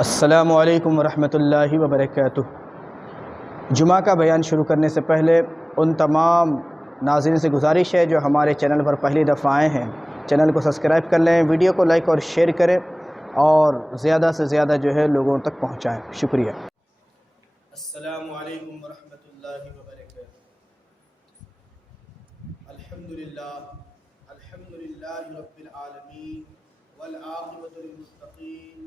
السلام علیکم ورحمۃ اللہ وبرکاتہ۔ جمعہ کا بیان شروع کرنے سے پہلے ان تمام ناظرین سے گزارش ہے جو ہمارے چینل پر پہلی دفعہ آئے ہیں، چینل کو سبسکرائب کر لیں، ویڈیو کو لائک اور شیئر کریں اور زیادہ سے زیادہ لوگوں تک پہنچائیں۔ شکریہ۔ السلام علیکم ورحمۃ اللہ وبرکاتہ۔ الحمدللہ رب العالمین والعاقبۃ للمتقین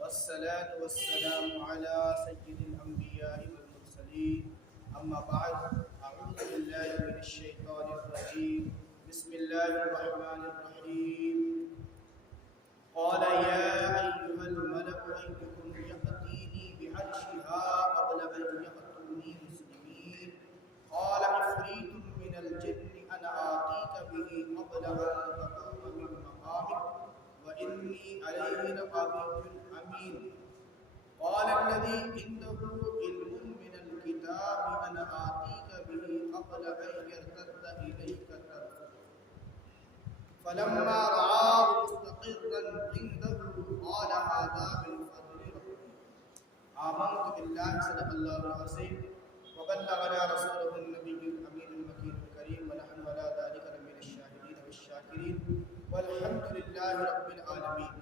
والصلاة والسلام على سید الانبیاء والمرسلین، اما بعد، اعوذ باللہ من الشیطان الرجیم، بسم اللہ الرحمن الرحیم۔ قال یا ایہا الملأ ایکم یأتینی بعرشها قبل ان یأتونی مسلمین، قال عفریت من الجن انا آتیک به قبل ان تقوم من مقامک وإني عليه لقوي أمين۔ قال الذي عنده علم من الكتاب أنا آتيك به قبل أن يرتد إليك طرفك فلما رآه مستقرا عنده قال هذا من فضل ربي آمنت بالله صدق الله العظيم وبلغنا رسوله النبي الأمين المكين الكريم ونحن على ذلك لمن الشاهدين والشاكرين والحمد للہ رب العالمین۔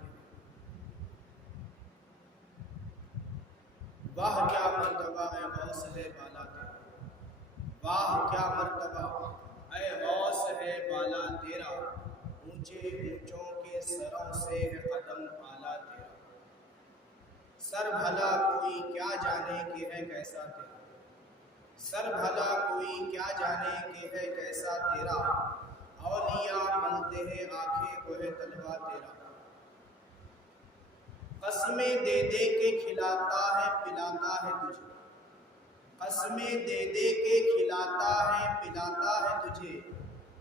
واہ کیا مرتبہ اے غوث ہے بالا تیرا، واہ کیا مرتبہ اے غوث ہے بالا تیرا، اونچے اونچوں کے سروں سے ہے قدم اعلیٰ تیرا، سر بھلا کوئی کیا جانے کہ ہے کیسا تیرا، سر بھلا کوئی کیا جانے کہ ہے کیسا تیرا، اولیاء ملتے ہیں آنکھیں وہ ہے طلبہ تیرا، قسمیں دے دے کے کھلاتا ہے پلاتا ہے تجھے، قسمیں دے دے کے کھلاتا ہے پلاتا ہے تجھے،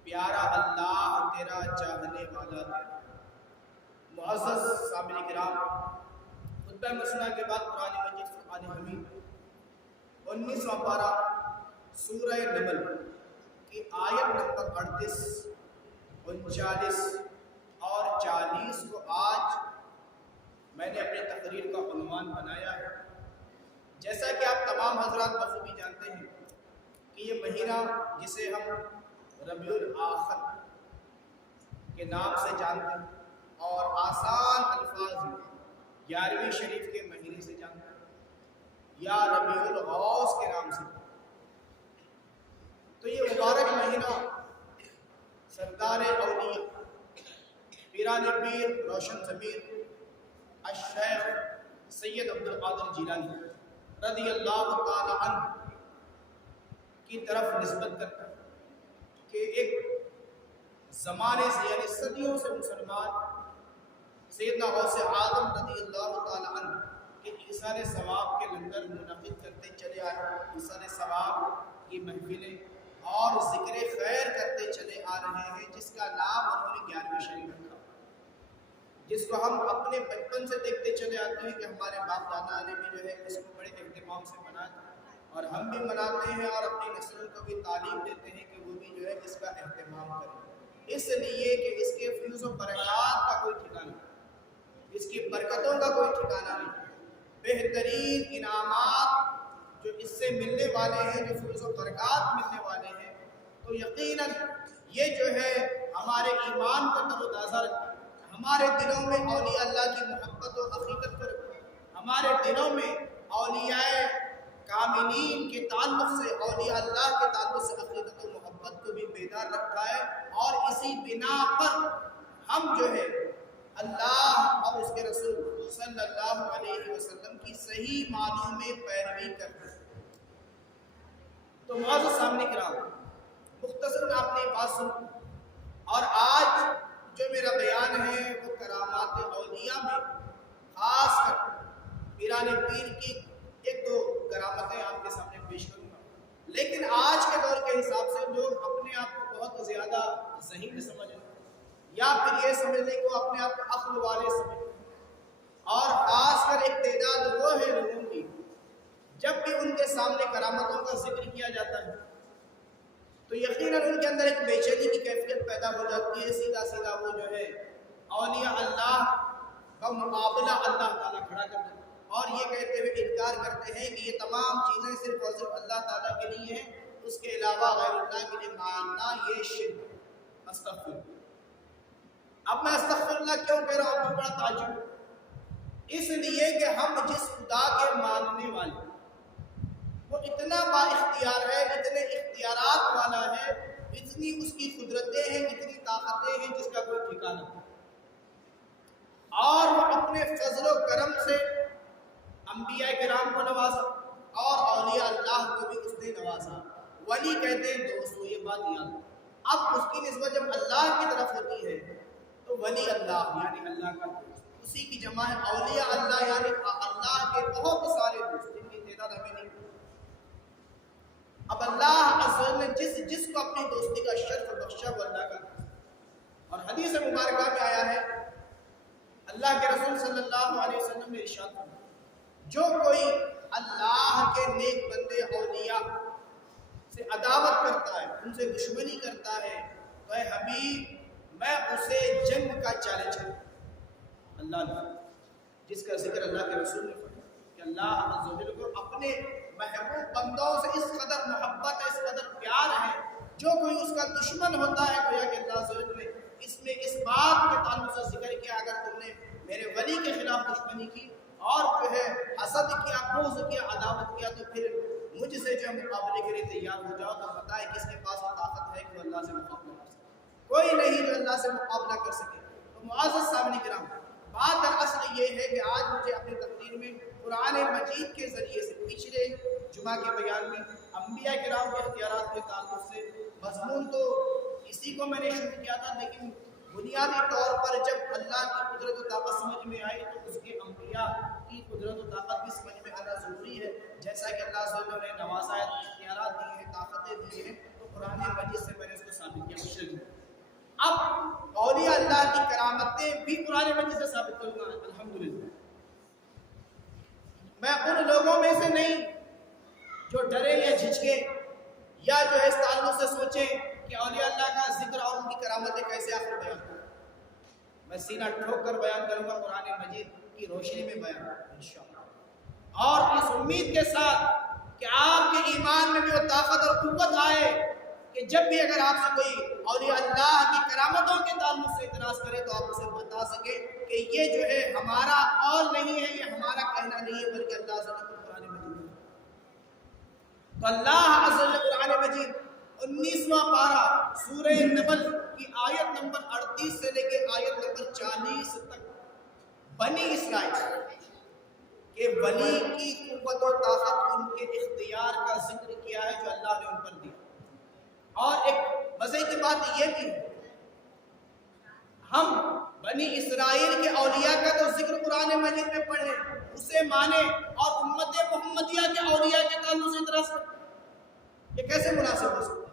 پیارا اللہ تیرا چاہنے والا تیرا۔ معزز سامعین کرام، خطبہ مسنہ کے بعد قرآن مجید فرقان حمید 19واں پارہ سورہ نمل کی آیت نمبر 38، 39 اور 40 کو آج میں نے اپنے تقریر کا عنوان بنایا ہے۔ جیسا کہ آپ تمام حضرات بخوبی جانتے ہیں کہ یہ مہینہ جسے ہم ربیع الاخر کے نام سے جانتے ہیں اور آسان الفاظ میں 11ویں شریف کے مہینے سے جانتے ہیں یا ربیع الغوث کے نام سے، تو یہ مبارک مہینہ سردار اولیاء پیران پیر روشن ضمیر الشیخ سید عبدالقادر جیلانی رضی اللہ تعالی عنہ کی طرف نسبت کرتا ہے کہ ایک زمانے سے یعنی صدیوں سے مسلمان سیدنا غوث اعظم رضی اللہ تعالی عنہ کے ایثار ثواب کے لنگر منعقد کرتے چلے آئے، ایثار ثواب کی محفلیں اور ذکر خیر کرتے چلے آ رہے ہیں، جس کا نام انہوں نے 11ویں شریف رکھا، جس کو ہم اپنے بچپن سے دیکھتے چلے آتے ہیں کہ ہمارے باپ دادا نے بھی اس کو بڑے اہتمام سے منایا اور ہم بھی مناتے ہیں اور اپنی نسلوں کو بھی تعلیم دیتے ہیں کہ وہ بھی اس کا اہتمام کریں، اس لیے کہ اس کے فیض و برکات کا کوئی ٹھکانہ نہیں، اس کی برکتوں کا کوئی ٹھکانہ نہیں، بہترین انعامات جو اس سے ملنے والے ہیں، جو فیض و برکات ملنے والے ہیں، تو یقیناً یہ ہمارے ایمان کو تر و تازہ رکھتا ہے، ہمارے دلوں میں اولیاء اللہ کی محبت و عقیدت کو رکھتا ہے، ہمارے دلوں میں اولیاء کاملین کے تعلق سے، اولیاء اللہ کے تعلق سے عقیدت و محبت کو بھی بیدار رکھتا ہے، اور اسی بنا پر ہم اللہ اور اس کے رسول صلی اللہ علیہ وسلم کی صحیح معنوں میں پیروی کرتے ہیں۔ تو معزز سامنے کرام، مختصر آپ نے بات سن، اور آج جو میرا بیان ہے وہ کرامات اولیاء میں خاص کر پیران پیر کی ایک دو کرامتیں آپ کے سامنے پیش کروں گا، لیکن آج کے دور کے حساب سے لوگ اپنے آپ کو بہت زیادہ ذہین سمجھ رہے ہیں، یا پھر یہ سمجھ لیں کہ وہ اپنے آپ کو عقل والے سمجھ رہے ہیں، اور خاص کر ایک تعداد وہ ہے لوگوں کی جب بھی ان کے سامنے کرامتوں کا ذکر کیا جاتا ہے تو یقیناً ان کے اندر ایک بے چینی کی کیفیت پیدا ہو جاتی ہے، سیدھا سیدھا وہ اولیاء اللہ کا مقابلہ اللہ تعالیٰ کھڑا کر دیتا اور یہ کہتے ہوئے انکار کرتے ہیں کہ یہ تمام چیزیں صرف اور صرف اللہ تعالیٰ کے لیے ہیں، اس کے علاوہ غیر اللہ کے لیے ماننا یہ شرک۔ استغفر اللہ۔ اب میں استغفر اللہ کیوں کہہ رہا ہوں؟ آپ کو بڑا تعجب، اس لیے کہ ہم جس خدا کے ماننے والے وہ اتنا با اختیار ہے، اتنے اختیارات والا ہے، اتنی اس کی قدرتیں ہیں، اتنی طاقتیں ہیں جس کا کوئی ٹھکانہ نہیں، اور وہ اپنے فضل و کرم سے انبیاء کرام کو نوازا اور اولیاء اللہ کو بھی اس نے نوازا۔ ولی کہتے ہیں دوستو، یہ بات یاد، اب اس کی نسبت جب اللہ کی طرف ہوتی ہے تو ولی اللہ یعنی اللہ کا دوست، اسی کی جمع ہے اولیاء اللہ یعنی اللہ کے بہت سارے دوست جن کی تعداد ہمیں نہیں۔ اب اللہ عز و جل نے جس کو اپنی دوستی کا شرف بخشا وہ اللہ کا دوست، اور حدیث مبارکہ میں آیا ہے، اللہ کے رسول صلی اللہ علیہ وسلم نے ارشاد فرمایا، جو کوئی اللہ کے نیک بندے اولیاء سے عداوت کرتا ہے، ان سے دشمنی کرتا ہے، تو اے حبیب میں اسے جنگ کا چیلنج کرتا ہوں۔ اللہ نے جس کا ذکر اللہ کے رسول نے فرمایا کہ اللہ عز و جل کو اپنے محبوب بندوں سے اس قدر محبت ہے، اس قدر پیار ہے، جو کوئی اس کا دشمن ہوتا ہے گویا کہ اللہ عز و جل نے اس میں اس بات کے تعلق سے ذکر کیا، اگر تم نے میرے ولی کے خلاف دشمنی کی اور جو ہے حسد کیا، بغض کیا، عداوت کیا، تو پھر مجھ سے جو مقابلے کے لیے تیار ہو جاؤ۔ تو بتائے کس کے پاس وہ طاقت ہے کہ وہ اللہ سے مقابلہ کر سکے؟ کوئی نہیں جو اللہ سے مقابلہ کر سکے۔ تو معزز سامعین کرام، بات دراصل یہ ہے کہ آج مجھے اپنی تقریر میں قرآن مجید کے ذریعے سے پچھلے جمعہ کے بیان میں انبیاء کرام کے اختیارات کے تعلق سے مضمون تو اسی کو میں نے شروع کیا تھا، لیکن بنیادی طور پر جب اللہ کی قدرت و طاقت سمجھ میں آئی تو اس کے انبیاء کی قدرت و طاقت بھی سمجھ میں آنا ضروری ہے۔ جیسا کہ اللہ صلی اللہ علیہ وسلم نے نوازا ہے، اختیارات دیے ہیں، طاقتیں دی ہیں، تو قرآن مجید سے میں نے اس کو ثابت کیا پچھلے جمعے۔ اب اولیاء اللہ کی کرامتیں بھی قرآن مجید سے ثابت کروں گا الحمدللہ۔ میں ان لوگوں میں سے نہیں جو ڈرے یا جھجکے یا جو ہے اس تعلق سے سوچیں کہ اولیاء اللہ کا ذکر اور ان کی کرامتیں کیسے آخر بیان کروں۔ میں سینہ ٹھوک کر بیان کروں گا، قرآن مجید کی روشنی میں بیان انشاءاللہ، اور اس امید کے ساتھ کہ آپ کے ایمان میں بھی وہ طاقت اور قوت آئے کہ جب بھی اگر آپ سے کوئی اولیاء اللہ کی کرامتوں کے تعلق سے اعتراض کرے تو آپ اسے بتا سکے کہ یہ جو ہے ہمارا قول نہیں ہے، یہ ہمارا کہنا نہیں ہے، بلکہ اللہ عز و جل قرآن مجید ہے۔ تو اللہ عز و جل قرآن مجید 19واں پارہ سورہ نمل کی آیت نمبر 38 سے لے کے آیت نمبر 40 تک بنی اسرائیل کہ ولی کی قوت و طاقت ان کے اختیار کا ذکر کیا ہے جو اللہ نے ان پر دیا۔ اور ایک مزے کی بات یہ بھی ہے، ہم بنی اسرائیل کے اولیاء کا تو ذکر قرآن مجید میں پڑھیں، اسے مانیں، اور امت محمدیہ کے اولیاء کے تعلق سے اعتراض کریں، یہ کیسے مناسب ہو سکتا ہے؟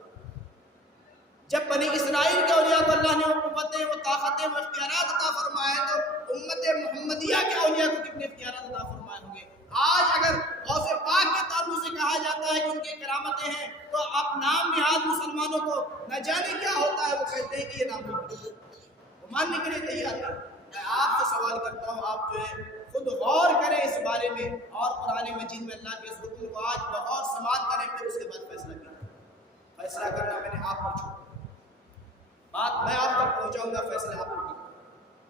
جب بنی اسرائیل کے اولیاء کو اللہ نے وہ قوتیں، وہ طاقتیں، وہ اختیارات عطا فرمائے تو امت محمدیہ کے اولیاء کو کتنے اختیارات عطا فرمائے ہوں گے؟ آج اگر غوث پاک کے تعلق سے کہا جاتا ہے کہ ان کی کرامتیں ہیں تو آپ نام نہاد مسلمانوں کو نہ جانے کیا ہوتا ہے، وہ کہتے ہیں کہ یہ نام نہیں، وہ ماننے کے لیے تیار ہے۔ میں آپ سے سوال کرتا ہوں، آپ جو ہے خود غور کریں اس بارے میں، اور قرآن مجید میں اللہ کے اس حکم کو آج بغور سماعت کریں، پھر اس کے بعد فیصلہ کریں۔ فیصلہ کرنا میں نے آپ پر چھوڑا، بات میں آپ تک پہنچاؤں گا، فیصلہ آپ کو کرنا۔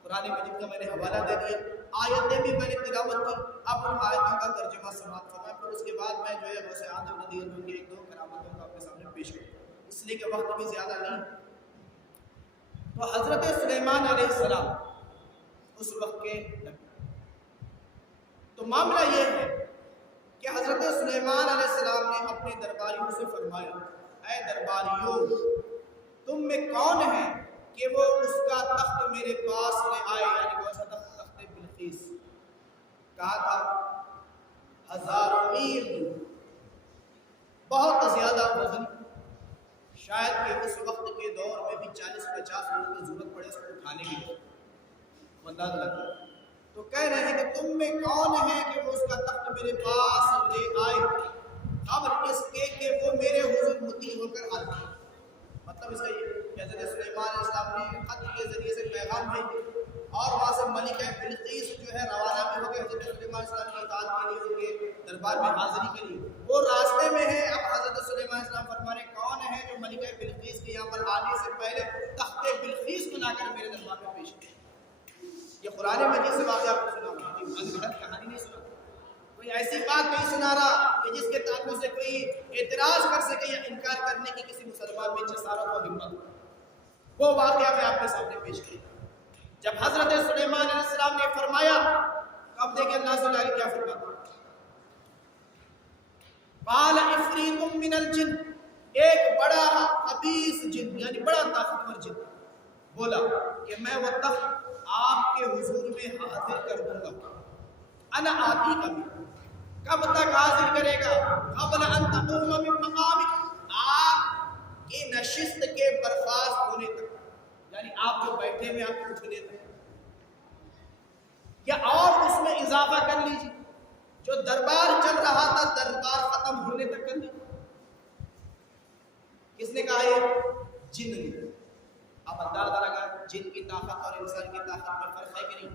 قرآن مجید کا میں نے حوالہ دے دیا، آیتیں بھی میں نے تلاوت کی، اب ان آیتوں کا ترجمہ سماعت فرمائیں، پھر اس کے بعد میں جو ہے غوث اعظم رضی اللہ عنہ کی ایک دو کرامتوں کا اپنے سامنے پیش کروں، اس لیے کہ وقت بھی زیادہ نہیں۔ تو حضرت سلیمان علیہ السلام اس وقت کے نبی، تو معاملہ یہ ہے کہ حضرت سلیمان علیہ السلام نے اپنے درباریوں سے فرمایا، اے درباریوں، تم میں کون ہے کہ وہ اس کا تخت میرے پاس لے آئے، یعنی کون سا تخت؟ تخت بلقیس۔ کہا تھا 1000 میل دور، بہت زیادہ وزن، شاید کہ اس وقت کے دور میں بھی 40-50 لوگوں کی ضرورت پڑے اس کو اٹھانے کے لیے، اندازہ لگا۔ تو کہہ رہے ہیں کہ تم میں کون ہے کہ وہ اس کا تخت میرے پاس لے آئے قبل اس کے کہ وہ میرے حضور مطیع ہو کر آتے ہیں۔ مطلب اس کا یہ کہ حضرت سلیمان علیہ السلام نے خط کے ذریعے سے پیغام بھیجا اور وہاں سے ملکہ بلقیس جو ہے روانہ بھی ہو گئے حضرت سلیمان علیہ السلام کی اطاعت کے لیے، ان کے دربار میں حاضری کے لیے. وہ راستے میں ہے. اب حضرت سلیمان علیہ السلام فرما رہے کون ہے جو ملکہ بلقیس کے یہاں پر آنے سے پہلے تخت بلقیس کو لا کر میرے دربار میں پیش کیا. یہ قرآن مجید سے واقعہ آپ کو سنا ہوگا، کوئی غلط کہانی نہیں سنا، کوئی ایسی بات نہیں سنا رہا کہ جس کے تعلق سے کوئی اعتراض کر سکے یا انکار کرنے کی کسی مسلمان میں جسارت و ہمت ہو. وہ واقعہ میں آپ کے سامنے پیش کیا. جب حضرت سلیمان علیہ السلام نے فرمایا، اب دیکھیں اللہ سے آگے کیا فرماتا ہے. قال عفریت من الجن، ایک بڑا خبیث جن یعنی بڑا طاقتور جن بولا کہ میں وہ تخت آپ کے حضور میں حاضر کر دوں گا. انا آتی کا بھی کب تک حاضر کرے گا؟ قبل ان تقوم من مقامک، آپ کی نشست کے برخاست ہونے تک، یعنی آپ جو بیٹھے میں آپ اٹھنے تک، یا اور اس میں اضافہ کر لیجیے جو دربار چل رہا تھا دربار ختم ہونے تک کر لیجیے. کس نے کہا یہ؟ جن نے. اب اندازہ لگا جن کی طاقت اور انسان کی طاقت میں فرق ہے کہ نہیں.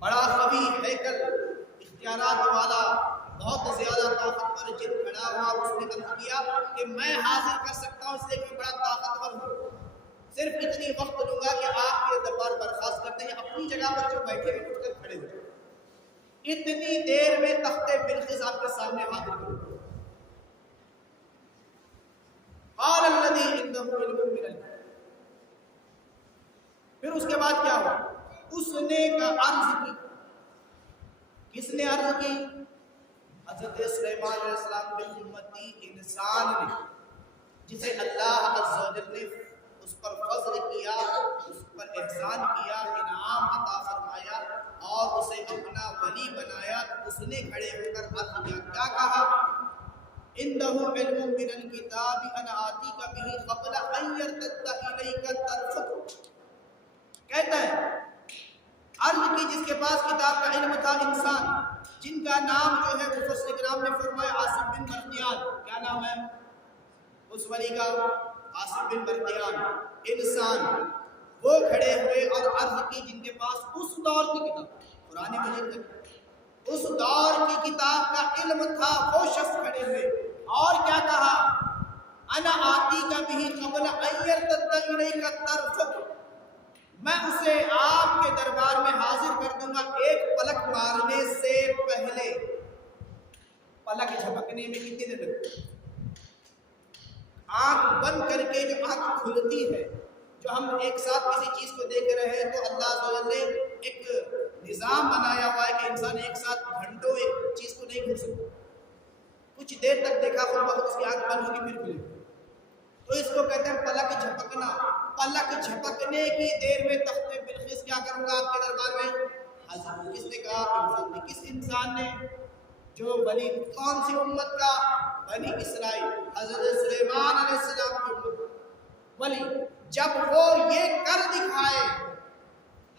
بڑا قوی ہیکل اختیارات والا بہت زیادہ طاقتور جن کھڑا ہوا اور اس نے عرض کیا کہ میں حاضر کر سکتا ہوں اس لیے کہ بڑا طاقتور ہوں، صرف اتنی وقت لوں گا کہ آپ یہ دربار برخاست کرتے ہیں اپنی جگہ پر جو بیٹھے ہوئے اٹھ کر کھڑے ہو جائیں. اتنی دیر میں تخت بلقیس آپ کے سامنے حاضر کروں. قال الذی عنده علم من الکتاب، پھر اس کے بعد کیا ہوا؟ اس نے کا عرض کی. کس نے عرض کی؟ حضرت سلیمان علیہ السلام کے امتی انسان نے، جسے اللہ عز و جل نے اس پر فضل کیا، اس پر احسان کیا، انعام عطا فرمایا اور اسے اپنا ولی بنایا. اس نے کھڑے ہو کر عرض کیا. کیا کہا؟ عنده علم من الکتاب انا آتیک به قبل ان یرتد الیک طرفک. کہتا ہے عرض کی جس کے پاس کتاب کا علم تھا، انسان جن کا نام جو ہے مفسر کرام نے فرمایا عاصم بن برقیان. کیا نام ہے اس ولی کا؟ عاصم بن برقیان. انسان وہ کھڑے ہوئے اور عرض کی جن کے پاس اس دور کی کتاب قرآن مجید کا اس دور کی کتاب کا علم تھا، وہ شخص کھڑے ہوئے اور کیا کہا؟ انا آتی کا بھی قبل ان یرتد الیک طرفک، میں اسے آپ کے دربار میں حاضر کر دوں گا ایک پلک مارنے سے پہلے. پلک جھپکنے میں کتنی دیر لگتی؟ آنکھ بند کر کے جو آنکھ کھلتی ہے، جو ہم ایک ساتھ کسی چیز کو دیکھ رہے ہیں تو اللہ عز و جل نے ایک نظام بنایا ہوا ہے کہ انسان ایک ساتھ گھنٹوں ایک چیز کو نہیں گھل سکتا. کچھ دیر تک دیکھا خود بخود اس کی آنکھ بند ہوگی پھر کھلے. تو اس کو کہتے ہیں پلک جھپکنا. پلک جھپکنے کی دیر میں تخت بلقیس کیا کروں گا آپ کے دربار میں حاضر. کس نے کہا؟ انسان نے. کس انسان نے؟ جو بنی کون سی امت کا؟ بنی اسرائیل، حضرت سلیمان علیہ السلام کی امت. ولی جب وہ یہ کر دکھائے،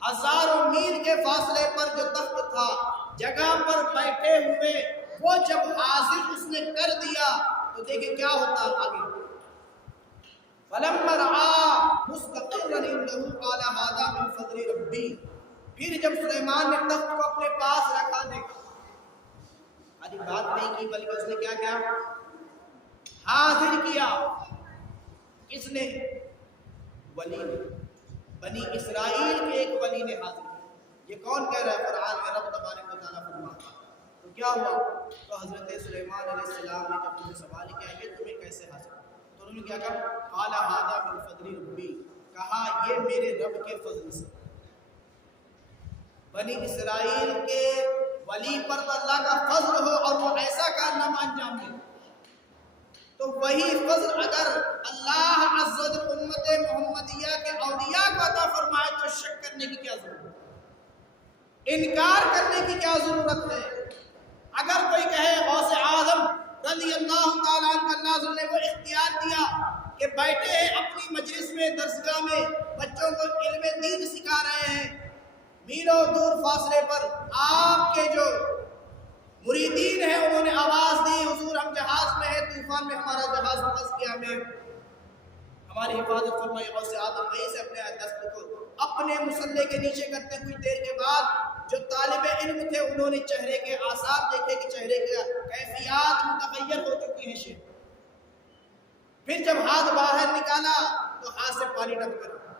ہزاروں میل کے فاصلے پر جو تخت تھا جگہ پر بیٹھے ہوئے، وہ جب حاضر اس نے کر دیا تو دیکھیں کیا ہوتا آگے. فلما رأى مستقرا عنده قال هذا من فضل ربي. پھر جب سلیمان نے تخت کو اپنے پاس رکھا، دیکھا ابھی بات نہیں کی بلکہ اس نے کیا کیا؟ حاضر کیا. کس نے؟ ولی نے. بنی اسرائیل کے ایک ولی نے حاضر کیا. یہ کون کہہ رہا ہے؟ قرآن میں رب تبارک و تعالیٰ فرماتا ہے. تو کیا ہوا؟ تو حضرت سلیمان علیہ السلام نے جب انہیں سوال کیا یہ تمہیں کیسے حاصل؟ تو انہوں نے کیا کہا؟ قال هذا من فضل ربی، کہا یہ میرے رب کے فضل سے. بنی اسرائیل کے ولی پر تو اللہ کا فضل ہو اور وہ ایسا کارنامہ انجام دے تو وہی فضل اگر اللہ عز و جل امت محمدیہ کے اولیاء کو عطا فرمائے تو شک کرنے کی کیا ضرورت ہے؟ انکار کرنے کی کیا ضرورت ہے؟ اگر کوئی کہے غوث اعظم رضی اللہ تعالیٰ عنہ اللہ عز و جل نے وہ اختیار دیا کہ بیٹھے ہیں اپنی مجلس میں درسگاہ میں بچوں کو علم دین سکھا رہے ہیں، میلوں دور فاصلے پر آپ کے جو مریدین ہیں انہوں نے آواز دی حضور ہم جہاز میں ہیں، طوفان میں ہمارا جہاز پھنس گیا، ہمیں ہماری حفاظت فرمائے غوث اعظم وہیں سے اپنے دست کو اپنے اپنے مصلے کے نیچے کرتے کچھ دیر کے بعد جو طالب علم تھے انہوں نے چہرے کے آثار دیکھے کہ چہرے کی کیفیات متغیر ہو چکی ہیں شیخ۔ پھر جب ہاتھ باہر نکالا تو ہاتھ سے پانی ٹپک رہا۔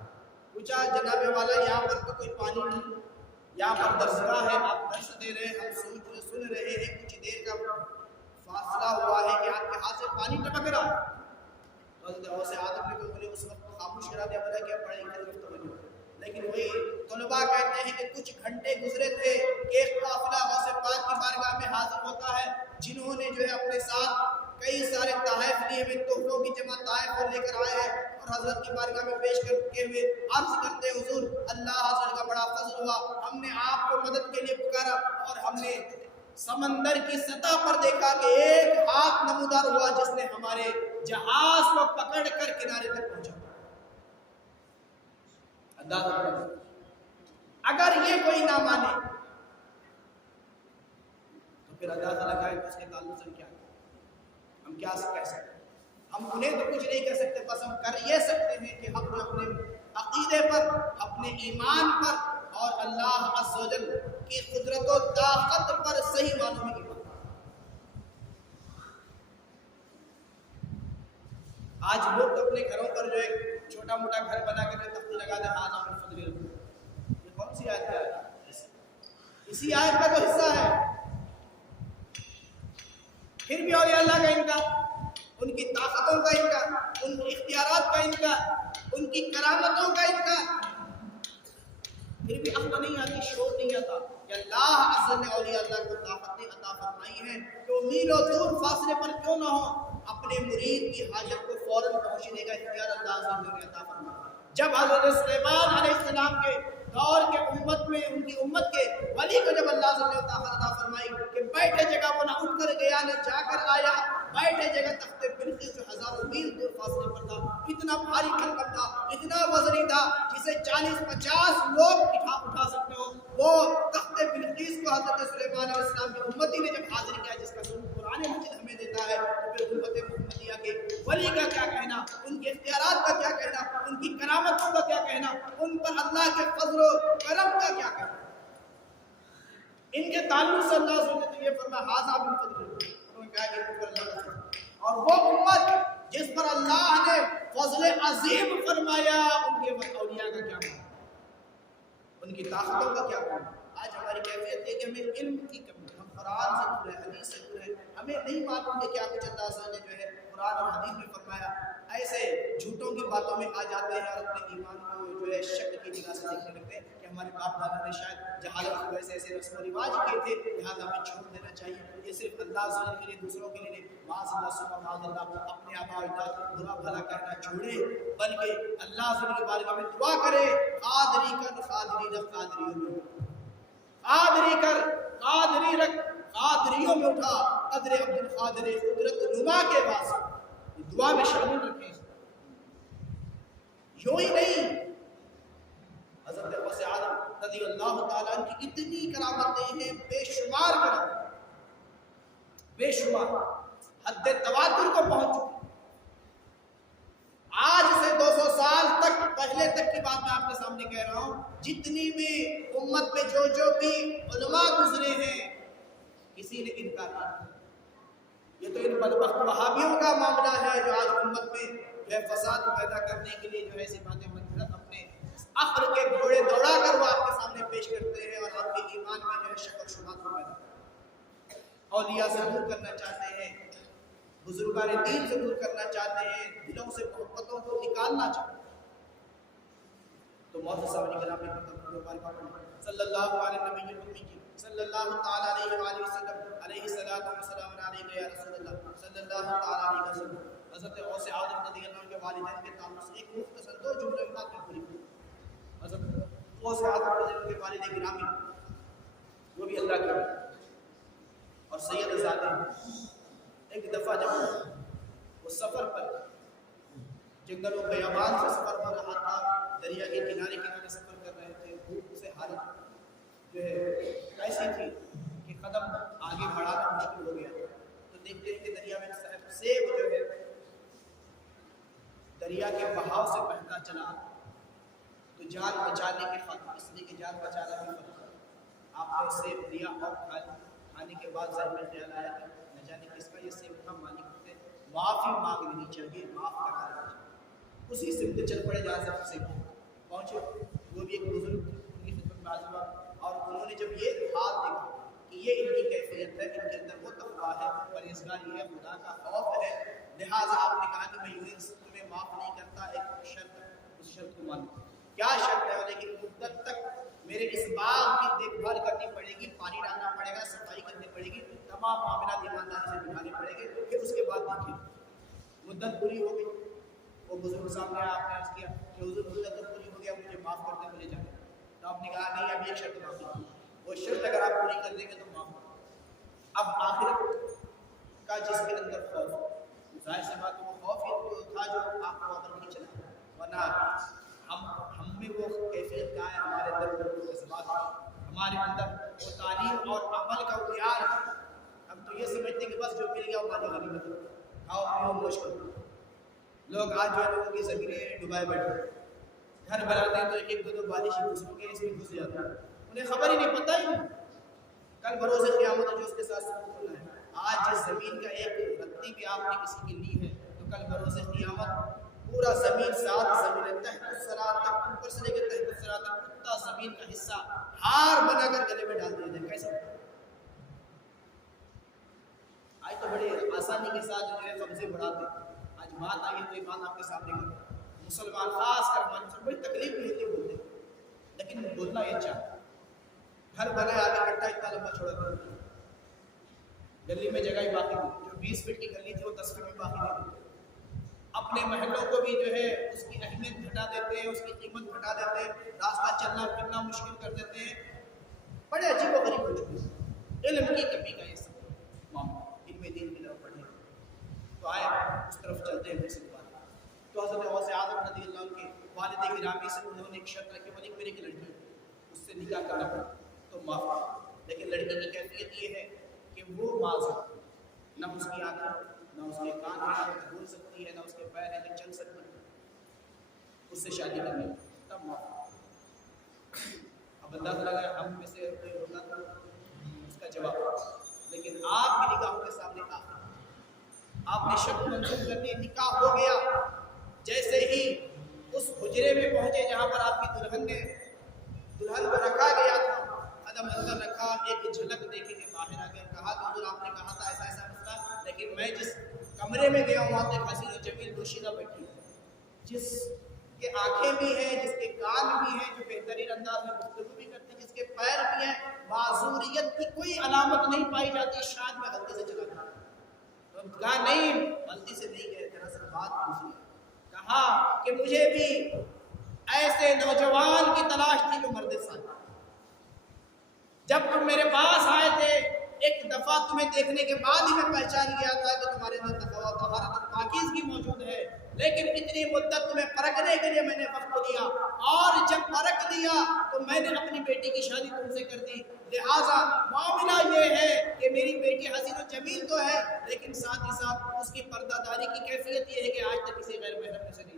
پوچھا جناب والا یہاں پر تو کوئی پانی نہیں، یہاں پر درسگاہ ہے، آپ درس دے رہے ہیں، ہم سن رہے ہیں، کچھ دیر کا فاصلہ ہوا ہے کہ آپ کے ہاتھ سے پانی ٹپک رہا۔ حضرت غوث اعظم نے انہیں اس وقت خاموش کرا دیا، بولا کہ پڑھائی کی طرف توجہ۔ لیکن وہی طلباء کہتے ہیں کہ کچھ گھنٹے گزرے تھے، ایک قافلہ غوث پاک کی بارگاہ میں حاضر ہوتا ہے، جنہوں نے جو ہے اپنے ساتھ کئی سارے تحائف لیے ہوئے، تحفوں کی جمع تحائف لے کر آئے ہیں اور حضرت کی بارگاہ میں پیش کرتے ہوئے عرض کرتے حضور اللہ حضرت کا بڑا فضل ہوا، ہم نے آپ کو مدد کے لیے پکارا اور ہم نے سمندر کی سطح پر دیکھا کہ ایک ہاتھ نمودار ہوا جس نے ہمارے جہاز کو پکڑ کر کنارے تک پہنچا۔ اگر یہ کوئی نہ مانے تو پھر اندازہ لگائے کہ اس کے تعلق سے کیا ہے، ہم کیا کہہ سکتے ہیں؟ ہم انہیں تو کچھ نہیں کہہ سکتے، بس ہم کر یہ سکتے ہیں کہ ہم جو اپنے عقیدے پر، اپنے ایمان پر اور اللہ عز و جل کی قدرت و طاقت پر صحیح معنوں میں ایمان۔ آج لوگ اپنے گھروں پر جو ایک چھوٹا موٹا گھر بنا کر تختی لگا دے، ہاں ہم فضل رکھو، یہ کون سی آیت ہے؟ اسی آیت کا تو حصہ ہے۔ پھر بھی اولیاء اللہ کا انکار، ان کی طاقتوں کا انکار، ان کی اختیارات کا انکار، ان کی کرامتوں کا انکار، پھر بھی عقل نہیں آتی، شعور نہیں آتا کہ اللہ عز و جل نے اولیاء اللہ کو طاقتیں عطا فرمائی ہیں کہ وہ میلوں دور فاصلے پر کیوں نہ ہو، اپنے مرید کی حاجت کو فوراً پہنچنے کا اختیار اللہ عز و جل نے عطا فرمایا۔ جب حضرت سلیمان علیہ السلام کے دور کے امت میں، ان کی امت کے ولی کو جب اللہ عز و جل نے طاقت عطا فرمائی کہ بیٹھے جگہ وہ نہ اٹھ کر گیا نہ جا کر آیا، بیٹھے جگہ تخت بلقیس جو ہزاروں میل دور فاصلے پر تھا، اتنا بھاری بھرکم تھا، اتنا وزنی تھا جسے 40-50 لوگ اٹھا سکتے ہو، وہ تخت بلقیس کو حضرت سلیمان علیہ السلام کی امتی نے جب حاضر کیا، جس کا ثبوت قرآن مجید ہمیں دیتا ہے، تو پھر امت محمدیہ کے ولی کا کیا کہنا، ان کے اختیارات کا کیا کہنا، ان کی کرامتوں کا کیا کہنا، ان پر اللہ کے فضل و کرم کا کیا کہنا۔ ان کے تعلق سے اللہ عز و جل نے یہ فرمایا ھذا من فضل، انہوں نے کہا کہ اوپر اللہ کا فضل، اور وہ امت جس پر اللہ نے فضل عظیم فرمایا، ان کے اولیاء کا کیا معنی، ان کی طاقتوں کا کیا معنی۔ آج ہماری کیفیت یہ کہ ہمیں علم کی کمی، ہم قرآن سے دور ہیں، حدیث سے دور ہیں، ہمیں نہیں معلوم کہ کیا کچھ اللہ عز و جل نے جو ہے قرآن اور حدیث میں فرمایا۔ ایسے جھوٹوں کی باتوں میں آ جاتے ہیں اور اپنے ایمان کو جو ہے شک کی نگاہ سے دیکھنے لگتے ہیں کہ ہمارے باپ دادا نے شاید جہالت کی وجہ سے ایسے رسم و رواج کیے تھے، لہٰذا ہمیں چھوڑ دینا چاہیے۔ یہ صرف اللہ عز و جل کے لیے، دوسروں کے لیے نہیں، معاذ اللہ ثم معاذ اللہ، اپنے آباء و اجداد کو برا بھلا کہنا چھوڑے، بلکہ اللہ عز و جل کی بارگاہ میں دعا کرے، قادری کر قادری رکھ قادریوں میں اٹھا، قادری کر قادری رکھ قادریوں میں اٹھا، قدر عبد القادر قدرت نما کے واسطے دعا میں شامل رکھیں۔ یوں ہی نہیں، حضرت غوث اعظم رضی اللہ تعالیٰ عنہ کی اتنی کرامتیں ہیں، بے شمار کرامتیں، بے شمار، حد تواتر کو پہنچ چکی۔ آج سے 200 سال تک پہلے تک کی بات میں آپ کے سامنے کہہ رہا ہوں، جتنی بھی امت میں جو بھی علماء گزرے ہیں، کسی نے انکار نہیں۔ یہ تو ان بدبخت وہابیوں کا معاملہ ہے جو آج امت میں جو ہے فساد پیدا کرنے کے لیے جو ہے ایسی باتیں مطلب اپنے عقل کے گھوڑے دوڑا کر وہ آپ کے سامنے پیش کرتے ہیں اور آپ کے ایمان میں جو ہے شک و شبہات کو پیدا کرتے ہیں، اولیاء سے دور کرنا چاہتے ہیں، بزرگان دین سے دور کرنا چاہتے ہیں، دلوں سے محبتوں کو نکالنا چاہتے ہیں۔ تو معزز سامعین کرام صلی اللہ علیہ نبی الامی کی صلی اللہ تعالی علیہ وآلہ وسلم علیہ الصلوۃ والسلام علیک یا رسول اللہ صلی اللہ تعالی علیہ وسلم۔ حضرت غوث اعظم رضی اللہ عنہ کے والدین کے تعلق سے ایک مختصر 2 جملے میں بات پوری کی۔ حضرت غوث اعظم رضی اللہ عنہ کے والد گرامی، وہ بھی اللہ کے اور سید زادے، ایک دفعہ جب وہ سفر پر جنگل و بیابان سے سفر ہو رہا تھا، دریا کے کنارے کنارے سفر کر رہے تھے، بھوک سے حالت جو ہے ایسی تھی کہ قدم آگے بڑھانا مشکل ہو گیا۔ تو دیکھتے ہیں کہ دریا میں صاحب سیب جو ہے دریا کے بہاؤ سے بہتا چلا، تو جان بچانے کے خاطر، اس لیے کہ جان بچانا بھی فرض ہے، آپ نے سیب لیا اور کھانے کے بعد ذہن میں خیال آیا کہ نہ جانے کس کا یہ سیب تھا، مالک سے معافی مانگ لینی چاہیے، معاف کرا دینا چاہیے، اسی سمت چل پڑے جہاں سے سیب پہنچے۔ وہ بھی ایک بزرگ ان کی خدمت میں حاضر ہوا اور انہوں نے جب یہ حال دیکھا کہ یہ ان کی کیفیت ہے، ان کے اندر وہ تقویٰ ہے، پرہیزگاری ہے، خدا کا خوف ہے، لہٰذا آپ نے کہا کہ میں یوں تمہیں معاف نہیں کرتا، ایک شرط ہے، اس شرط کو مانو۔ کیا شرط ہے؟ لیکن مدت تک میرے اس باغ کی دیکھ بھال کرنی پڑے گی، پانی ڈالنا پڑے گا، صفائی کرنی پڑے گی، تمام معاملات ایمانداری سے نبھانے پڑیں گے، پھر اس کے بعد دیکھیے۔ مدت پوری ہو گئی، وہ بزرگ سامنے آپ نے عرض کیا کہ حضور مدت تو پوری ہو گیا، مجھے معاف کر دیں، مجھے جانا۔ تو آپ نے کہا نہیں، اب ایک شرط معاف ہے، وہ شرط اگر آپ پوری کر دیں گے تو معاف ہو۔ اب آخرت کا جس کے اندر خوف، ظاہر سی بات وہ خوف ہی تو تھا جو آپ کو اندر نہیں چلا، ورنہ ہم میں وہ کیفیت کا ہے، ہمارے اندر وہ جذبات ہے، ہمارے اندر وہ تعلیم اور عمل کا اختیار ہے۔ ہم تو یہ سمجھتے ہیں کہ بس جو مل گیا وہ مالی غنیمت ہے، کھاؤ پیو موج کرو۔ لوگ آج جو ہے لوگوں کی زمینیں ڈبائے بیٹھے، گھر بناتے ہیں تو ایک ایک دو بارش گھسوں گے اس میں گھس جاتا ہے، انہیں خبر ہی نہیں، پتہ ہی نہیں، کل بروز قیامت جو اس کے ساتھ سلوک ہونا ہے۔ آج جس زمین کا ایک رتی بھی آپ نے کسی کی لی ہے تو کل بروز قیامت پورا زمین، سات زمین تحت الثری تک، اوپر سے لے کے تحت الثری تک پورا زمین کا حصہ ہار بنا کر گلے میں ڈال دیا جائے۔ کیسے؟ آج تو بڑی آسانی کے ساتھ جو ہے قبضے بڑھاتے ہیں، آج بات آئی تو یہ بات آپ کے سامنے کرتے ہیں، مسلمان خاص کر ہمارے مسلمان بڑی تکلیف بھی ہوتی بولتے ہیں، لیکن بولنا یہ چاہتا گھر بنایا آگے کٹا اتنا لمبا چھوڑا کرتا، گلی میں جگہ ہی باقی نہیں، جو 20 فٹ کی گلی تھی وہ 10 فٹ میں باقی نہیں دیتے، اپنے محلوں کو بھی جو ہے اس کی اہمیت گھٹا دیتے ہیں، اس کی قیمت گھٹا دیتے ہیں، راستہ چلنا پھرنا مشکل کر دیتے ہیں، بڑے عجیب و غریب ہو چکے ہیں۔ علم کی کمی کا یہ سب معاملہ، علم دین کی طرف پڑھنے تو آئے اس طرف چلتے ہیں۔ دوسری بات تو حضرت غوث اعظم رضی اللہ عنہ کے والد گرامی سے انہوں نے ایک شرط رکھی، ملک میری کی لڑکی اس سے نکاح کرنا پڑا تو معاف کر، لیکن لڑکی کی کیفیت یہ ہے کہ وہ معذور، نہ اس کی آنکھ، نہ اس کے کان ہیں، نہ بول سکتی ہے، نہ اس کے پیر ہیں، نہ چل سکتی ہے، اس سے شادی کرنی تب معاف۔ اب اندازہ لگا ہم میں سے کوئی ہوتا تھا اس کا جواب، لیکن آپ کی نگاہوں کے سامنے آپ نے شرط منظور کر دی، نکاح ہو گیا، جیسے ہی اس حجرے میں پہنچے جہاں پر آپ کی دلہن کو رکھا گیا تھا، قدم اندر رکھا، ایک جھلک دیکھے کہ باہر آ گیا، کہا کہ حضور آپ نے کہا تھا ایسا ایسا مسئلہ، لیکن میں جس کمرے میں گیا ہوں وہاں پہ حسین و جمیل دوشیزہ بیٹھی ہے، جس کے آنکھیں بھی ہیں، جس کے کان بھی ہیں، جو بہترین انداز میں گفتگو بھی کرتے ہیں، جس کے پیر بھی ہیں، معذوریت کی کوئی علامت نہیں پائی جاتی، شاید میں غلطی سے چلا گیا۔ تو کہا نہیں، غلطی سے نہیں گئے، دراصل بات دوسری ہے۔ کہا کہ مجھے بھی ایسے نوجوان کی تلاش تھی جو مرد صالح، جب تم میرے پاس آئے تھے ایک دفعہ تمہیں دیکھنے کے بعد ہی میں پہچان گیا تھا کہ تمہارے اندر تقویٰ طہارت اور پاکیزگی موجود ہے، لیکن اتنی مدت تمہیں پرکھنے کے لیے میں نے وقت دیا، اور جب پرکھ لیا تو میں نے اپنی بیٹی کی شادی تم سے کر دی، لہٰذا معاملہ یہ ہے کہ میری بیٹی حسین و جمیل تو ہے، لیکن ساتھ ہی ساتھ اس کی پردہ داری کی کیفیت یہ ہے کہ آج تک کسی غیر محرم سے نہیں،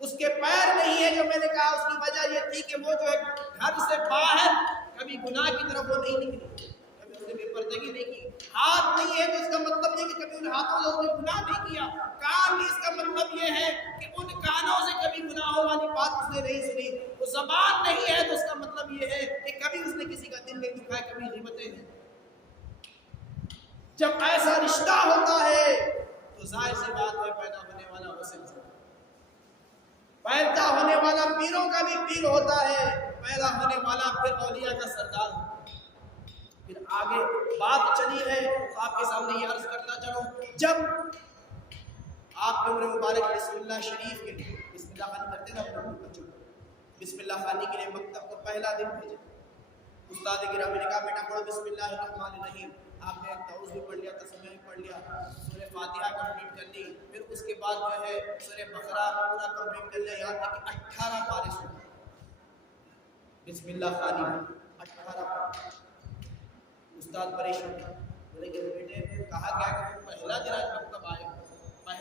اس کے پیر نہیں ہے، جو میں نے کہا اس کی وجہ یہ تھی کہ وہ جو ہے گھر سے باہر کبھی گناہ کی طرف وہ نہیں نکلی، کبھی اس نے بے پردگی نہیں کی، ہاتھ نہیں ہے تو اس کا مطلب یہ کہ کبھی ان ہاتھوں سے اس نے گناہ نہیں کیا، کان نہیں، اس کا مطلب یہ ہے کہ ان کانوں سے کبھی گناہوں والی بات اس نے نہیں سنی، وہ زبان نہیں ہے تو اس کا مطلب یہ ہے کہ کبھی اس نے کسی کا دل نہیں دکھایا، کبھی غیبتیں نہیں۔ جب ایسا رشتہ ہوتا ہے تو ظاہر سی بات ہے پیدا ہونے والا وہ سلسلہ، پیدا ہونے والا پیروں کا بھی پیر ہوتا ہے، پیدا ہونے والا پھر اولیاء کا سردار ہوتا ہے۔ پھر آگے بات چلی ہے تو آپ کے سامنے یہ عرض کرتا چلوں، جب آپ کے عمر مبارک بسم اللہ شریف کے لیے بسم اللہ خانی کرتے نا اپنے بچوں کو، بسم اللہ خانی کے لیے مکتب کو پہلا دن بھیجے، استاد گرامی نے کہا بیٹا پڑھو بسم اللہ الرحمن الرحیم، آپ نے تعوذ بھی پڑھ لیا، تسمیہ بھی پڑھ لیا، سورہ فاتحہ کمپلیٹ کر لی، پھر اس کے بعد جو ہے سورہ بقرہ پورا کمپلیٹ کر لیا، یہاں تک کہ 18 پارے سن بسم اللہ خانی 18 پارے۔ استاد پریشان تھا، بولے کہ بیٹے کہا گیا کہ پہلا دن آج مکتب آئے،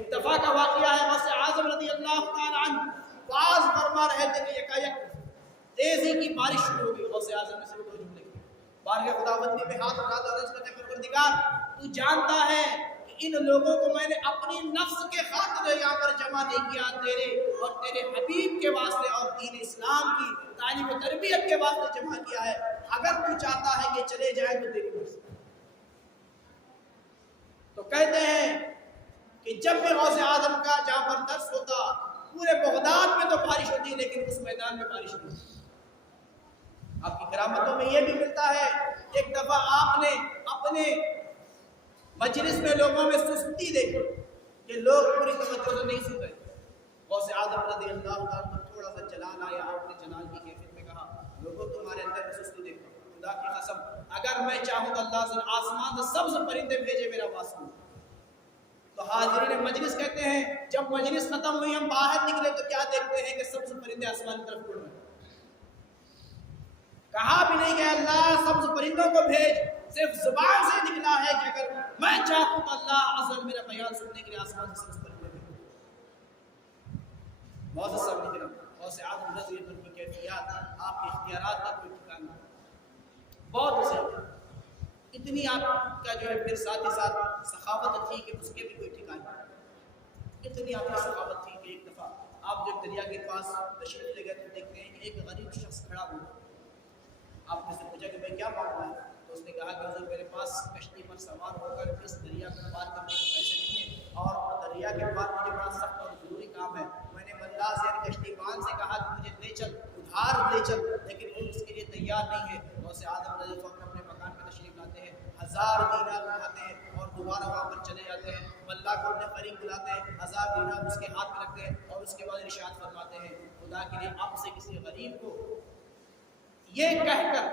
ایک دفعہ کا واقعہ ہے، غوث اعظم رضی اللہ تعالیٰ عنہ واز فرما رہے تھے کہ یکایک تیزی کی بارش شروع ہو گئی۔ غوث اعظم میں سے وہ جملے بارگاہ خداوندی میں ہاتھ اٹھا کر عرض کرتے ہیں پروردگار تو جانتا ہے کہ ان لوگوں کو میں نے اپنی نفس کے خاطر یہاں پر جمع نہیں کیا، تیرے اور تیرے حبیب کے واسطے اور دین اسلام کی تعلیم و تربیت کے واسطے جمع کیا ہے، اگر تو چاہتا ہے کہ چلے جائیں تو تیری مرضی۔ تو کہتے ہیں کہ جب بھی غوث اعظم کا جہاں پر درس ہوتا پورے بغداد میں تو بارش ہوتی لیکن اس میدان میں بارش نہیں ہوتی۔ آپ کی کرامتوں میں یہ بھی ملتا ہے، ایک دفعہ آپ نے اپنے مجلس میں لوگوں میں سستی دیکھی کہ لوگ پوری توجہ سے نہیں سن رہے، غوث اعظم رضی اللہ عنہ تھوڑا سا جلال آیا، آپ نے جلال کی کیفیت میں کہا لوگوں تمہارے اندر میں سستی دیکھو، خدا کی قسم اگر میں چاہوں تو اللہ سے آسمان سے سبز پرندے بھیجے میرا واسطہ۔ تو حاضرین مجلس کہتے ہیں جب مجلس ختم ہوئی ہم باہر نکلے تو کیا دیکھتے ہیں کہ سبز پرندے آسمان کی طرف اڑ رہے ہیں۔ کہا بھی نہیں کہ اللہ سبز پرندوں کو بھیج، صرف زبان سے نکلا ہے کہ اگر میں چاہوں تو اللہ عزل میرا بیان سننے کے لیے آسمان سے سبز پرندے بھیج۔ بہت سے سب نکلا غوث اعظم رضی اللہ عنہ کی کیفیات، آپ کے اختیارات کا کوئی ٹھکانا نہیں، بہت سے اتنی آپ کا جو ہے پھر ساتھ ہی ساتھ سخاوت تھی کہ اس کے بھی کوئی ٹھکانا نہیں، اتنی آپ کی سخاوت تھی کہ ایک دفعہ آپ جب دریا کے پاس تشریف لے گئے تو دیکھتے ہیں کہ ایک غریب شخص کھڑا ہوا، آپ نے سے پوچھا کہ بھائی کیا مانگنا ہے؟ تو اس نے کہا کہ حضور میرے پاس کشتی پر سوار ہو کر اس دریا کو پار کرنے کے پیسے نہیں ہیں اور دریا کے پار مجھے بڑا سخت اور ضروری کام ہے، میں نے ملا سے کشتی بان سے کہا کہ مجھے لے چل ادھار لے چل، لیکن وہ اس کے لیے تیار نہیں ہے۔ غوث اعظم رضی اللہ عنہ اپنے مکان پہ تشریف لاتے ہیں، 1000 دینار اٹھاتے ہیں اور دوبارہ وہاں پر چلے جاتے ہیں، ملا کو اپنے قریب بلاتے ہیں، 1000 دینار اس کے ہاتھ میں رکھتے ہیں اور اس کے بعد ارشاد فرماتے ہیں خدا کے لیے آپ سے کسی غریب کو یہ کہہ کر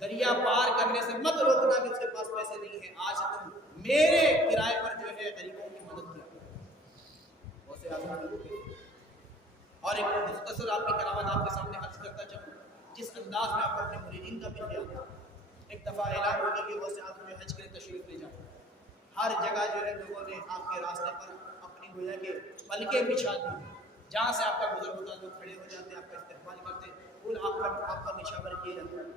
دریا پار کرنے سے مت روکنا کہ اس کے پاس پیسے نہیں ہیں، آج تم میرے کرائے پر جو ہے غریبوں کی مدد کیا۔ اور ایک مختصر آپ کی کرامت آپ کے سامنے عرض کرتا چلوں، جس انداز میں آپ اپنے مریدین کا بھی خیال تھا۔ ایک دفعہ اعلان ہو گیا کہ غوث اعظم جو حج کے لیے تشریف لے جاتے، ہر جگہ جو ہے لوگوں نے آپ کے راستے پر اپنی گویا کے پلکیں بچھا دی، جہاں سے آپ کا گزر ہوتا لوگ کھڑے ہو جاتے، آپ کا استقبال کرتے، پھول آپ کا نشاور کیے جاتے۔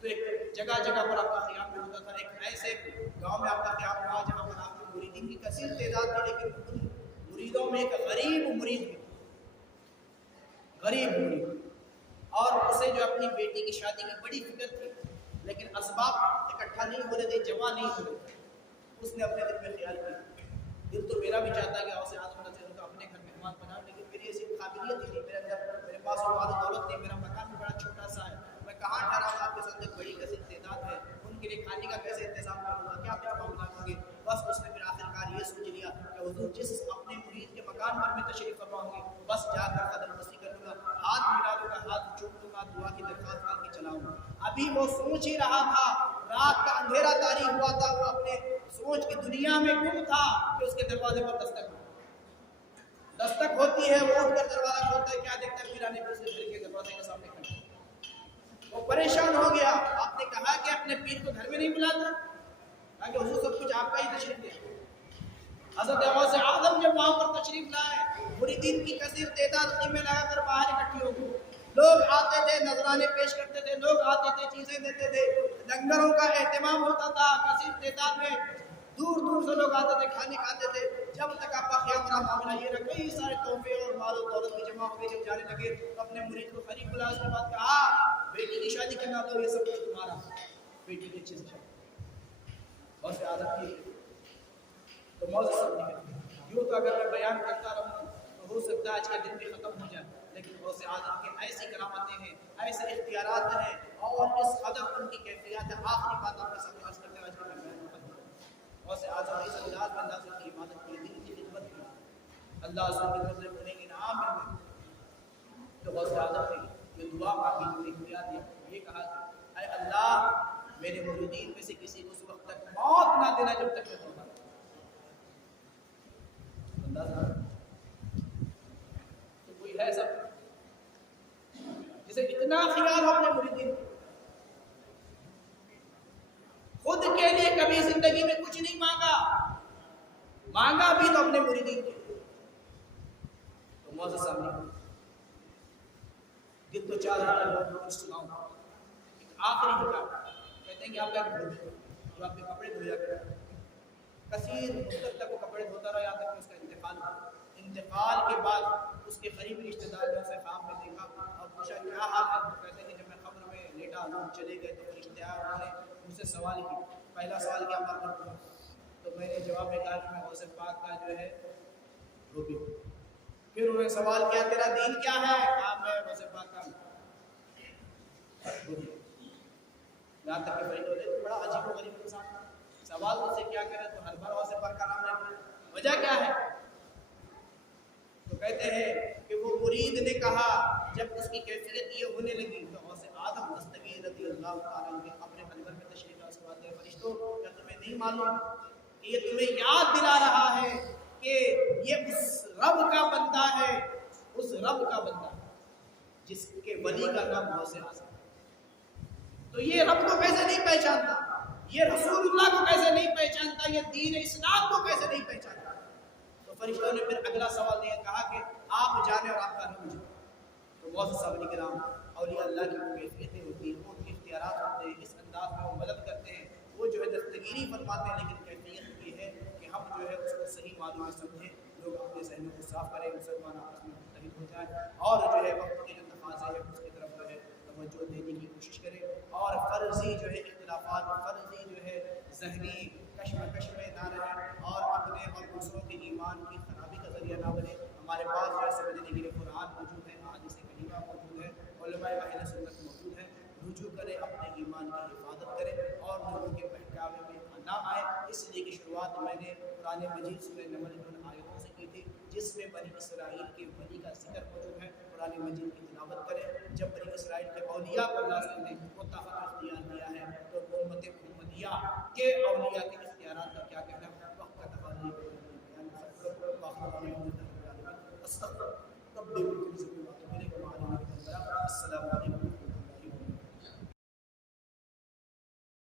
تو ایک جگہ جگہ پر آپ کا قیام بھی ہوتا تھا، ایک ایسے گاؤں میں آپ کا قیام ہوا جہاں پر آپ کے مریدین کی کثیر تعداد تھی، لیکن ان مریدوں میں ایک غریب مرید بھی، غریب مرید، اور اسے جو اپنی بیٹی کی شادی کی بڑی فکر تھی لیکن اسباب اکٹھا نہیں ہو رہے تھے، جمع نہیں ہو رہے تھے۔ اس نے اپنے دل میں خیال کیا، دل تو میرا بھی چاہتا ہے کہ غوث اعظم رضی اللہ عنہ اپنے گھر مہمان بناؤں، لیکن میری ایسی قابلیت ہی نہیں، میرے اندر میرے پاس اور دولت نہیں، میرا مکان بھی بڑا چھوٹا سا ہے، میں کہاں ٹھہرا ہوں، آپ کے ساتھ ایک بڑی کثیر تعداد ہے، ان کے لیے کھانے کا کیسے انتظام کروں گا، کیا کیا معاملات ہوں گے۔ بس اس نے پھر آخرکار یہ سوچ لیا کہ حضور جس اپنے مرید کے مکان پر میں تشریف فرماؤں گی بس جا کر قدم بسی کر لوں گا، ہاتھ ملا لوں گا، ہاتھ چوم لوں گا، دعا کی درخواست کر کے چلاؤں گا۔ ابھی وہ سوچ ہی رہا تھا، رات کا اندھیرا طاری ہوا تھا، وہ اپنے سوچ کی دنیا میں گم تھا کہ اس کے دروازے پر دستک ہوتی ہے، وہ اٹھ کر دروازہ کھولتا ہے، کیا دیکھتا ہے پیرانے پیر سے گھر کے دروازے کے سامنے کھڑا۔ وہ پریشان ہو گیا، آپ نے کہا کہ اپنے پیر کو گھر میں نہیں بلاتا، کہا کہ حضور سب کچھ آپ کا ہی تشریف لے۔ حضرت غوث اعظم جب وہاں پر تشریف لائے، مریدین کی کثیر تعداد خیمے لگا کر باہر اکٹھی ہو گئی، لوگ آتے تھے نذرانے پیش کرتے تھے، لوگ آتے تھے چیزیں دیتے تھے، لنگروں کا اہتمام ہوتا تھا، کثیر تعداد میں دور دور سے لوگ آتے تھے، کھانے کھاتے تھے۔ جب تک آپ کا خیام رہا معاملہ یہ رہا، کئی سارے تحفے اور مال و دولت بھی جمع ہو گئے۔ جب جانے لگے تو اپنے مرید کو قریب بلایا، اس کے بعد کہا بیٹی کی شادی کرنا تو یہ سب کچھ تمہارا، بیٹی کی چیز غوث اعظم کی تو موت سب نکل۔ یوں تو اگر میں بیان کرتا رہوں تو ہو سکتا ہے آج کا دن بھی ختم ہو جائے، لیکن غوث اعظم کی ایسی کرامتیں ہیں، ایسے اختیارات ہیں اور اس قدر ان کی کیفیات ہے۔ آخری بات آپ کے سامنے عرض کرتے ہوئے آج کا بیان ختم ہو۔ غوث اعظم اس انداز میں اللہ کی عبادت کی، دین کی خدمت کی، اللہ اس کی طرف سے انہیں انعام ملے۔ تو غوث اعظم نے جو دعا مانگی، اختیار دیا، یہ کہا اے اللہ میرے مریدین میں سے کسی کو اس وقت تک موت نہ دینا جب تک میں توبہ کروں۔ تو کوئی ہے سب جسے اتنا خیال ہو اپنے مریدین، خود کے لیے کبھی زندگی میں کچھ نہیں مانگا، مانگا بھی تو اپنے مریدین کے لیے۔ تو معزز سامعین، دل تو چاہ رہا ہے کچھ سناؤں، ایک آخری حکایت کہتے ہیں کہ آپ کا ایک بھائی اور آپ کے کپڑے دھویا کرتے، کثیر مدت تک وہ کپڑے دھوتا رہا یہاں تک کہ اس کا انتقال ہوا۔ انتقال کے بعد اس کے قریبی رشتہ دار نے اسے خواب میں دیکھا اور پوچھا کیا حال ہے؟ تو کہتے ہیں کہ جب میں قبر میں لیٹا لوگ چلے گئے تو فرشتے آئے، انہوں نے مجھ سے سوال کیا۔ پہلا سوال کیا مرتبہ ہوا؟ تو میں نے جواب میں کہا کہ میں غوث پاک کا جو ہے روبی ہوں۔ پھر انہوں نے سوال کیا تیرا دین کیا ہے؟ کہا میں غوث پاک کا روبی ہوں۔ یہاں تک کہ فرشتے ہوتے بڑا عجیب و غریب انسان، سوال مجھ سے کیا کرے تو ہر بار غوث پاک کا نام لیتے، وجہ کیا ہے؟ تو کہتے ہیں کہ وہ مرید نے کہا جب اس کی کیفیت یہ ہونے لگی تو غوث آدم دستگیر رضی اللہ تعالیٰ عنہ اپنے انور میں تشریف لا فرماتے ہیں فرشتوں کیا تمہیں نہیں معلوم کہ یہ تمہیں یاد دلا رہا ہے کہ یہ اس رب کا بندہ ہے، اس رب کا بندہ جس کے ولی کا نام غوث اعظم ہے۔ تو یہ رب کو کیسے نہیں پہچانتا، یہ رسول اللہ کو کیسے نہیں پہچانتا، یہ دین اسلام کو کیسے نہیں پہچانتا؟ تو فرشتوں نے پھر اگلا سوال یہ کہا کہ آپ جانیں اور آپ کا رب جانے۔ تو بہت صاحب کرام اولیاء اللہ کی وہ کیفیتیں ہوتی ہیں، ان کے اختیارات ہوتے ہیں، اس انداز میں وہ مدد کرتے ہیں، وہ جو ہے دستگیری فرماتے ہیں، لیکن کیفیت یہ ہے کہ ہم جو ہے اس کو صحیح معلوم سمجھیں، لوگ اپنے ذہنوں کو صاف کریں، مسلمان آپس میں متحد ہو جائیں اور جو ہے وقت کے جو تقاضے ہیں اس کی طرف جو ہے توجہ دینے کی کوشش کریں اور فرضی جو ہے اختلافات، فرضی جو ہے ذہنی کشمکش میں نہ رہیں اور اپنے اور دوسروں کے ایمان کی خرابی کا ذریعہ نہ بنے۔ ہمارے پاس جو ہے سمجھنے کے لیے قرآن موجود ہے، احادیث کریمہ موجود ہے، علماء اہل سنت موجود ہیں، رجوع کریں، اپنے ایمان کی حفاظت کریں اور لوگوں کے بہکاوے میں نہ آئے۔ اس لیے کہ شروعات میں نے قرآن مجید سورہ نمل کی ان آیتوں سے کی تھی جس میں بنی اسرائیل کے ولی کا ذکر موجود ہے۔ قرآن مجید کی تلاوت کریں۔ جب بنی اسرائیل کے اولیاء کو اللہ نے وہ طاقت اختیار دیا ہے تو امت محمدیہ کے اولیاء کے اختیارات کا کیا کہنا ہے؟ وقت کا تقاضا یہ بیان السلام